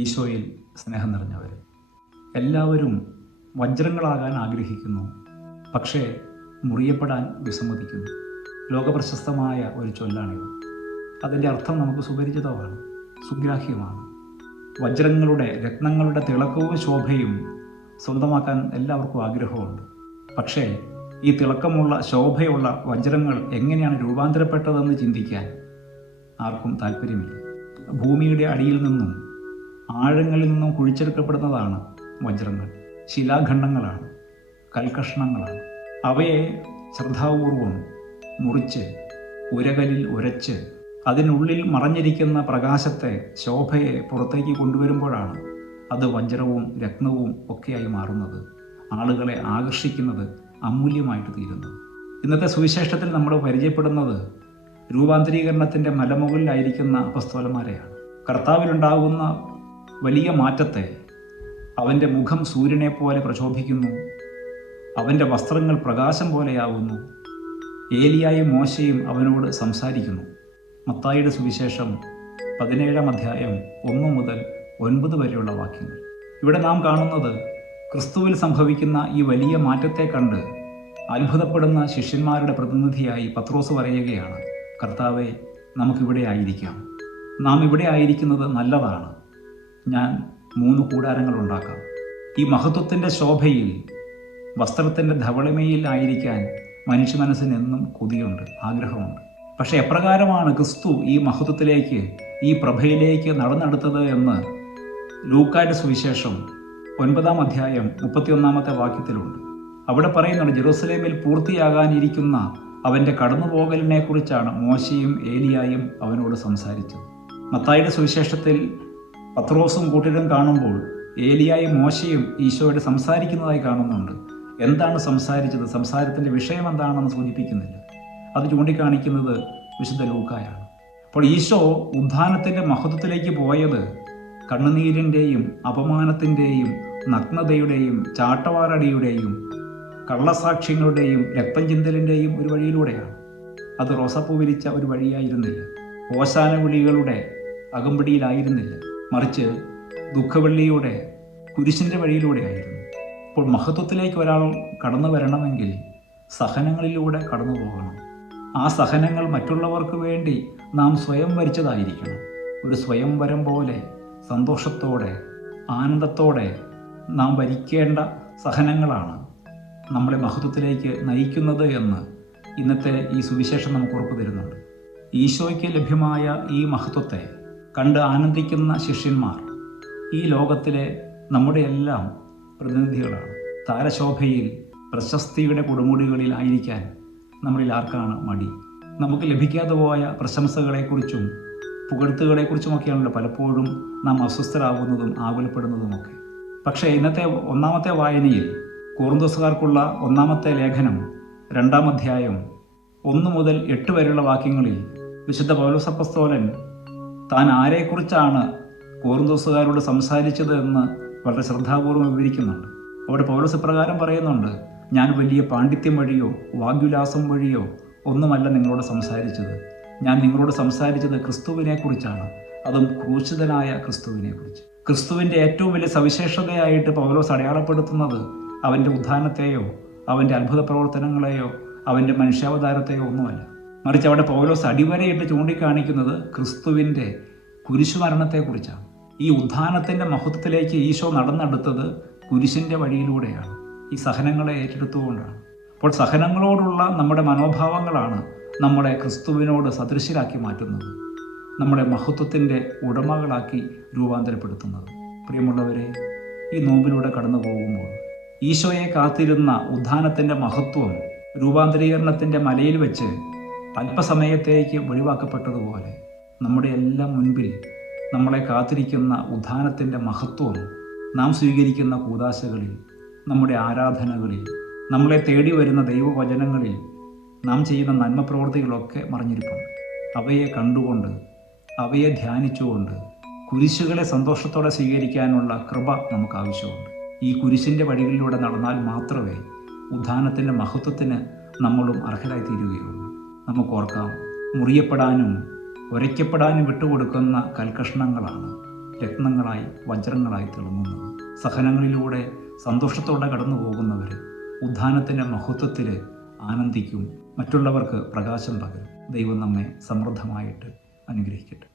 ഈശോയിൽ സ്നേഹം നിറഞ്ഞവർ, എല്ലാവരും വജ്രങ്ങളാകാൻ ആഗ്രഹിക്കുന്നു, പക്ഷേ മുറിയപ്പെടാൻ വിസമ്മതിക്കുന്നു. ലോകപ്രശസ്തമായ ഒരു ചൊല്ലാണിത്. അതിൻ്റെ അർത്ഥം നമുക്ക് സുപരിചിതമാണ്, സുഗ്രാഹ്യമാണ്. വജ്രങ്ങളുടെ, രത്നങ്ങളുടെ തിളക്കവും ശോഭയും സ്വന്തമാക്കാൻ എല്ലാവർക്കും ആഗ്രഹമുണ്ട്. പക്ഷേ ഈ തിളക്കമുള്ള, ശോഭയുള്ള വജ്രങ്ങൾ എങ്ങനെയാണ് രൂപാന്തരപ്പെട്ടതെന്ന് ചിന്തിക്കാൻ ആർക്കും താല്പര്യമില്ല. ഭൂമിയുടെ അടിയിൽ നിന്നും, ആഴങ്ങളിൽ നിന്നും കുഴിച്ചെടുക്കപ്പെടുന്നതാണ് വജ്രങ്ങൾ. ശിലാഖണ്ഡങ്ങളാണ്, കൽക്കഷ്ണങ്ങളാണ്. അവയെ ശ്രദ്ധാപൂർവം മുറിച്ച് ഉരകലിൽ ഉരച്ച് അതിനുള്ളിൽ മറഞ്ഞിരിക്കുന്ന പ്രകാശത്തെ, ശോഭയെ പുറത്തേക്ക് കൊണ്ടുവരുമ്പോഴാണ് അത് വജ്രവും രത്നവും ഒക്കെയായി മാറുന്നത്, ആളുകളെ ആകർഷിക്കുന്നത്, അമൂല്യമായിട്ട് തീരുന്നത്. ഇന്നത്തെ സുവിശേഷത്തിൽ നമ്മൾ പരിചയപ്പെടുന്നത് രൂപാന്തരീകരണത്തിൻ്റെ മലമുകളിലായിരിക്കുന്ന അപ്പസ്തോലന്മാരെയാണ്. കർത്താവിലുണ്ടാകുന്ന വലിയ മാറ്റത്തെ, അവൻ്റെ മുഖം സൂര്യനെ പോലെ പ്രശോഭിക്കുന്നു, അവൻ്റെ വസ്ത്രങ്ങൾ പ്രകാശം പോലെയാവുന്നു. ഏലിയായും മോശയും അവനോട് സംസാരിക്കുന്നു. മത്തായിയുടെ സുവിശേഷം 17-ാം അധ്യായം 1 മുതൽ 9 വരെയുള്ള വാക്യങ്ങൾ. ഇവിടെ നാം കാണുന്നത് ക്രിസ്തുവിൽ സംഭവിക്കുന്ന ഈ വലിയ മാറ്റത്തെ കണ്ട് അത്ഭുതപ്പെടുന്ന ശിഷ്യന്മാരുടെ പ്രതിനിധിയായി പത്രോസ് പറയുകയാണ്, കർത്താവേ, നമുക്കിവിടെ ആയിരിക്കാം. നാം ഇവിടെ ആയിരിക്കുന്നത് നല്ലതാണ്. ഞാൻ 3 കൂടാരങ്ങൾ ഉണ്ടാക്കാം. ഈ മഹത്വത്തിൻ്റെ ശോഭയിൽ, വസ്ത്രത്തിൻ്റെ ധവളിമയിൽ ആയിരിക്കാൻ മനുഷ്യ മനസ്സിന് എന്നും കൊതിയുണ്ട്, ആഗ്രഹമുണ്ട്. പക്ഷെ എപ്രകാരമാണ് ക്രിസ്തു ഈ മഹത്വത്തിലേക്ക്, ഈ പ്രഭയിലേക്ക് നടന്നെടുത്തത് എന്ന് ലൂക്കായുടെ സുവിശേഷം 9-ാം അധ്യായം 31-ാമത്തെ വാക്യത്തിലുണ്ട്. അവിടെ പറയുന്നുണ്ട്, ജെറുസലേമിൽ പൂർത്തിയാകാനിരിക്കുന്ന അവൻ്റെ കടന്നുപോകലിനെ കുറിച്ചാണ് മോശയും ഏലിയായും അവനോട് സംസാരിച്ചത്. മത്തായിയുടെ സുവിശേഷത്തിൽ പത്രോസും കൂട്ടരും കാണുമ്പോൾ ഏലിയായും മോശയും ഈശോയോട് സംസാരിക്കുന്നതായി കാണുന്നുണ്ട്. എന്താണ് സംസാരിച്ചത്, സംസാരത്തിൻ്റെ വിഷയം എന്താണെന്ന് സൂചിപ്പിക്കുന്നില്ല. അത് ചൂണ്ടിക്കാണിക്കുന്നത് വിശുദ്ധ ലൂക്കായാണ്. അപ്പോൾ ഈശോ ഉത്ഥാനത്തിൻ്റെ മഹത്വത്തിലേക്ക് പോയത് കണ്ണുനീരിൻ്റെയും അപമാനത്തിൻ്റെയും നഗ്നതയുടെയും ചാട്ടവാറടിയുടെയും കള്ളസാക്ഷ്യങ്ങളുടെയും രക്തം ചിന്തലിൻ്റെയും ഒരു വഴിയിലൂടെയാണ്. അത് റോസാപ്പൂ വിരിച്ച ഒരു വഴിയായിരുന്നില്ല, ഓശാന വിളികളുടെ അകമ്പടിയിലായിരുന്നില്ല, മറിച്ച് ദുഃഖവെള്ളിയുടെ, കുരിശിൻ്റെ വഴിയിലൂടെയായിരുന്നു. അപ്പോൾ മഹത്വത്തിലേക്ക് ഒരാൾ കടന്നു വരണമെങ്കിൽ സഹനങ്ങളിലൂടെ കടന്നു പോകണം. ആ സഹനങ്ങൾ മറ്റുള്ളവർക്ക് വേണ്ടി നാം സ്വയം വരിച്ചതായിരിക്കണം. ഒരു സ്വയംവരം പോലെ സന്തോഷത്തോടെ, ആനന്ദത്തോടെ നാം വരിക്കേണ്ട സഹനങ്ങളാണ് നമ്മളെ മഹത്വത്തിലേക്ക് നയിക്കുന്നത് എന്ന് ഇന്നത്തെ ഈ സുവിശേഷം നമുക്ക് ഉറപ്പു തരുന്നുണ്ട്. ഈശോയ്ക്ക് ലഭ്യമായ ഈ മഹത്വത്തെ കണ്ട് ആനന്ദിക്കുന്ന ശിഷ്യന്മാർ ഈ ലോകത്തിലെ നമ്മുടെ എല്ലാം പ്രതിനിധികളാണ്. താരശോഭയിൽ, പ്രശസ്തിയുടെ കൊടുമുടികളിൽ ആയിരിക്കാൻ നമ്മളിൽ ആർക്കാണ് മടി? നമുക്ക് ലഭിക്കാതെ പോയ പ്രശംസകളെക്കുറിച്ചും പുകഴ്ത്തുകളെക്കുറിച്ചുമൊക്കെയാണല്ലോ പലപ്പോഴും നാം അസ്വസ്ഥരാകുന്നതും ആകുലപ്പെടുന്നതുമൊക്കെ. പക്ഷേ ഇന്നത്തെ 1-ാമത്തെ വായനയിൽ കൊറിന്തോസുകാർക്കുള്ള 1-ാമത്തെ ലേഖനം 2-ാം അധ്യായം 1 മുതൽ 8 വരെയുള്ള വാക്യങ്ങളിൽ വിശുദ്ധ പൗലോസ് അപ്പോസ്തലൻ താൻ ആരെക്കുറിച്ചാണ് കൊറിന്തോസുകാരോട് സംസാരിച്ചത് എന്ന് വളരെ ശ്രദ്ധാപൂർവ്വം വിവരിക്കുന്നുണ്ട്. അവിടെ പൗലോസ് ഇപ്രകാരം പറയുന്നുണ്ട്, ഞാൻ വലിയ പാണ്ഡിത്യം വഴിയോ വാഗ്വിലാസം വഴിയോ ഒന്നുമല്ല നിങ്ങളോട് സംസാരിച്ചത്. ഞാൻ നിങ്ങളോട് സംസാരിച്ചത് ക്രിസ്തുവിനെക്കുറിച്ചാണ്, അതും ക്രൂശിതനായ ക്രിസ്തുവിനെക്കുറിച്ച്. ക്രിസ്തുവിൻ്റെ ഏറ്റവും വലിയ സവിശേഷതയായിട്ട് പൗലോസ് അടയാളപ്പെടുത്തുന്നത് അവൻ്റെ ഉത്ഥാനത്തെയോ അവൻ്റെ അത്ഭുത പ്രവർത്തനങ്ങളെയോ അവൻ്റെ മനുഷ്യാവതാരത്തെയോ ഒന്നുമല്ല, മറിച്ച് അവിടെ പൗലോസ് അടിവരയിട്ട് ചൂണ്ടിക്കാണിക്കുന്നത് ക്രിസ്തുവിൻ്റെ കുരിശുമരണത്തെക്കുറിച്ചാണ്. ഈ ഉത്ഥാനത്തിൻ്റെ മഹത്വത്തിലേക്ക് ഈശോ നടന്നെടുത്തത് കുരിശിൻ്റെ വഴിയിലൂടെയാണ്, ഈ സഹനങ്ങളെ ഏറ്റെടുത്തുകൊണ്ടാണ്. അപ്പോൾ സഹനങ്ങളോടുള്ള നമ്മുടെ മനോഭാവങ്ങളാണ് നമ്മളെ ക്രിസ്തുവിനോട് സദൃശ്യരാക്കി മാറ്റുന്നത്, നമ്മുടെ മഹത്വത്തിൻ്റെ ഉടമകളാക്കി രൂപാന്തരപ്പെടുത്തുന്നത്. പ്രിയമുള്ളവരെ, ഈ നോമ്പിലൂടെ കടന്നു പോകുമ്പോൾ ഈശോയെ കാത്തിരുന്ന ഉത്ഥാനത്തിൻ്റെ മഹത്വം രൂപാന്തരീകരണത്തിൻ്റെ മലയിൽ വെച്ച് അല്പസമയത്തേക്ക് വെളിവാക്കപ്പെട്ടതുപോലെ നമ്മുടെ എല്ലാം മുൻപിൽ നമ്മളെ കാത്തിരിക്കുന്ന ഉത്ഥാനത്തിൻ്റെ മഹത്വം നാം സ്വീകരിക്കുന്ന കൂദാശകളിൽ, നമ്മുടെ ആരാധനകളിൽ, നമ്മളെ തേടി വരുന്ന ദൈവവചനങ്ങളിൽ, നാം ചെയ്യുന്ന നന്മ പ്രവൃത്തികളൊക്കെ മറിഞ്ഞിരിപ്പുണ്ട്. അവയെ കണ്ടുകൊണ്ട്, അവയെ ധ്യാനിച്ചുകൊണ്ട് കുരിശുകളെ സന്തോഷത്തോടെ സ്വീകരിക്കാനുള്ള കൃപ നമുക്ക് ആവശ്യമുണ്ട്. ഈ കുരിശിൻ്റെ വഴികളിലൂടെ നടന്നാൽ മാത്രമേ ഉത്ഥാനത്തിൻ്റെ മഹത്വത്തിന് നമ്മളും അർഹരായി തീരുകയുള്ളൂ. നമുക്കോർക്കാം, മുറിയപ്പെടാനും ഉരയ്ക്കപ്പെടാനും വിട്ടുകൊടുക്കുന്ന കൽക്കഷ്ണങ്ങളാണ് രത്നങ്ങളായി വജ്രങ്ങളായി തിളങ്ങുന്നത്. സഹനങ്ങളിലൂടെ സന്തോഷത്തോടെ കടന്നു പോകുന്നവർ ഉദ്ധാനത്തിൻ്റെ മഹത്വത്തിൽ ആനന്ദിക്കും, മറ്റുള്ളവർക്ക് പ്രകാശം പകരും. ദൈവം നമ്മെ സമൃദ്ധമായിട്ട് അനുഗ്രഹിക്കട്ടെ.